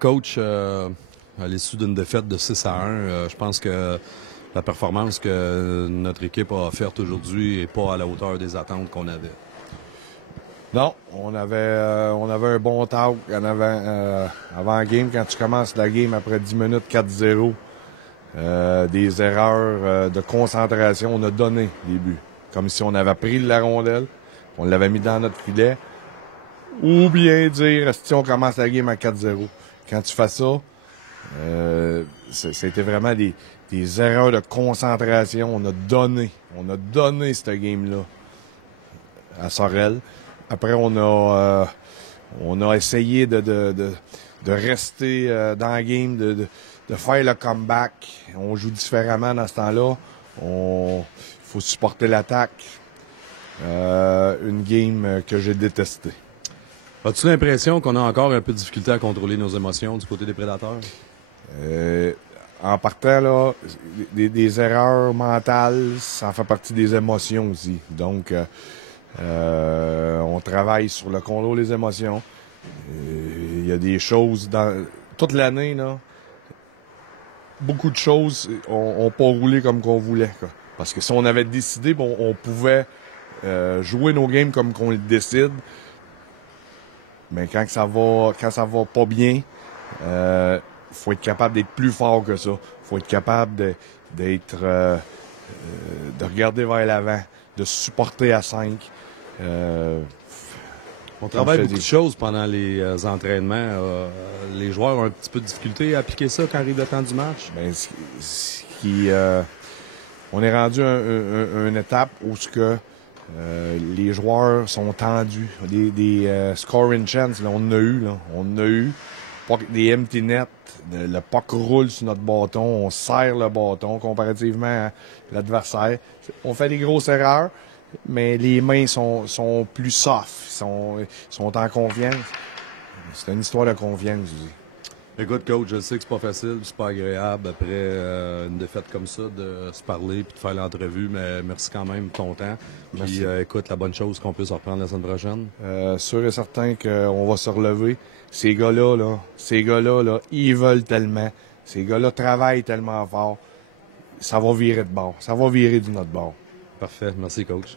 Coach, à l'issue d'une défaite de 6-1, je pense que la performance que notre équipe a offerte aujourd'hui n'est pas à la hauteur des attentes qu'on avait. Non, on avait un bon talk avant la game. Quand tu commences la game après 10 minutes, 4-0, des erreurs de concentration, on a donné des buts. Comme si on avait pris la rondelle, on l'avait mis dans notre filet. Ou bien dire, si on commence la game à 4-0. Quand tu fais ça, c'était vraiment des erreurs de concentration. On a donné cette game-là à Sorel. Après, on a essayé de rester dans la game, de faire le comeback. On joue différemment dans ce temps-là. Il faut supporter l'attaque. Une game que j'ai détestée. As-tu l'impression qu'on a encore un peu de difficulté à contrôler nos émotions du côté des prédateurs? En partant, là, des erreurs mentales, ça fait partie des émotions aussi. Donc, on travaille sur le contrôle des émotions. Il y a des choses dans toute l'année, là. Beaucoup de choses ont pas roulé comme qu'on voulait, quoi. Parce que si on avait décidé, bon, on pouvait jouer nos games comme qu'on le décide. Mais quand ça va pas bien, faut être capable d'être plus fort que ça. Faut être capable de regarder vers l'avant, de se supporter à 5. On travaille beaucoup de choses pendant les entraînements. Les joueurs ont un petit peu de difficulté à appliquer ça quand arrive le temps du match. Ben, on est rendu à une étape où les joueurs sont tendus. Des scoring chances, là, on en a eu. Là. On en a eu. Des empty nets. Le puck roule sur notre bâton. On serre le bâton comparativement à l'adversaire. On fait des grosses erreurs, mais les mains sont plus soft. Sont en confiance. C'est une histoire de confiance, je dis. Écoute, coach, je sais que c'est pas facile, c'est pas agréable après une défaite comme ça de se parler et de faire l'entrevue, mais merci quand même de ton temps. Puis écoute, la bonne chose qu'on puisse reprendre la semaine prochaine. Sûr et certain qu'on va se relever. Ces gars-là, là, ils veulent tellement. Ces gars-là travaillent tellement fort. Ça va virer de bord. Ça va virer du notre bord. Parfait. Merci, coach.